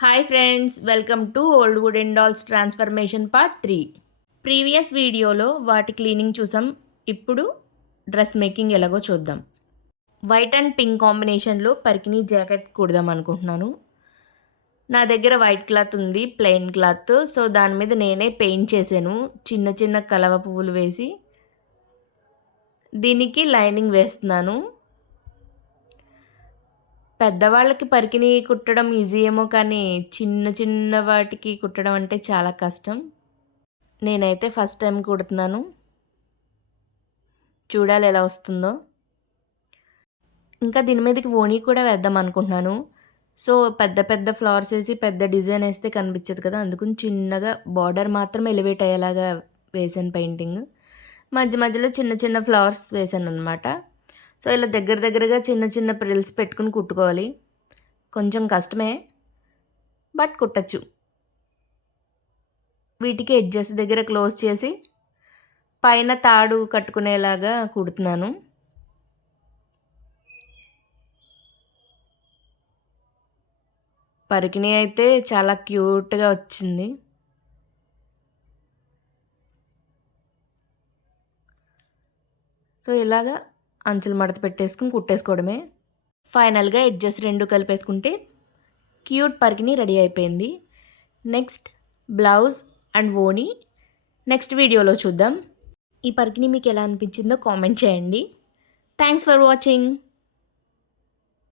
Hi friends, welcome to old wooden dolls transformation part 3. Previous వీడియోలో వాటి cleaning చూసాం. ఇప్పుడు డ్రెస్ మేకింగ్ ఎలాగో చూద్దాం. వైట్ అండ్ పింక్ కాంబినేషన్లో పరికిణీ జాకెట్ కుడదాం అనుకుంటున్నాను. నా దగ్గర వైట్ క్లాత్ ఉంది, ప్లెయిన్ క్లాత్. సో దాని మీద నేనే పెయింట్ చేశాను, చిన్న చిన్న కలవ పువ్వులు వేసి. దీనికి లైనింగ్ వేస్తున్నాను. పెద్దవాళ్ళకి పరికిణి కుట్టడం ఈజీ ఏమో, కానీ చిన్న చిన్న వాటికి కుట్టడం అంటే చాలా కష్టం. నేనైతే ఫస్ట్ టైం కుడుతున్నాను, చూడాలి ఎలా వస్తుందో. ఇంకా దీని మీదకి ఓణీ కూడా వేద్దాం అనుకుంటున్నాను. సో పెద్ద పెద్ద ఫ్లవర్స్ వేసి పెద్ద డిజైన్ వేస్తే కనిపించదు కదా, అందుకని చిన్నగా బార్డర్ మాత్రం ఎలివేట్ అయ్యేలాగా వేసాను పెయింటింగ్. మధ్య మధ్యలో చిన్న చిన్న ఫ్లవర్స్ వేసాను అనమాట. సో ఇలా దగ్గర దగ్గరగా చిన్న చిన్న ప్రిల్స్ పెట్టుకుని కుట్టుకోవాలి. కొంచెం కష్టమే, బట్ కుట్టచ్చు. వీటికి ఎడ్జెస్ దగ్గర క్లోజ్ చేసి పైన తాడు కట్టుకునేలాగా కుడుతున్నాను. పరికిణి అయితే చాలా క్యూట్గా వచ్చింది. సో ఇలాగా అంచులు మడత పెట్టేసుకుని కుట్టేసుకోవడమే. ఫైనల్గా ఎడ్జెస్ రెండు కలిపేసుకుంటే క్యూట్ పరికిణి రెడీ అయిపోయింది. నెక్స్ట్ బ్లౌజ్ అండ్ ఓణీ నెక్స్ట్ వీడియోలో చూద్దాం. ఈ పరికిణి మీకు ఎలా అనిపించిందో కామెంట్ చేయండి. Thanks for watching.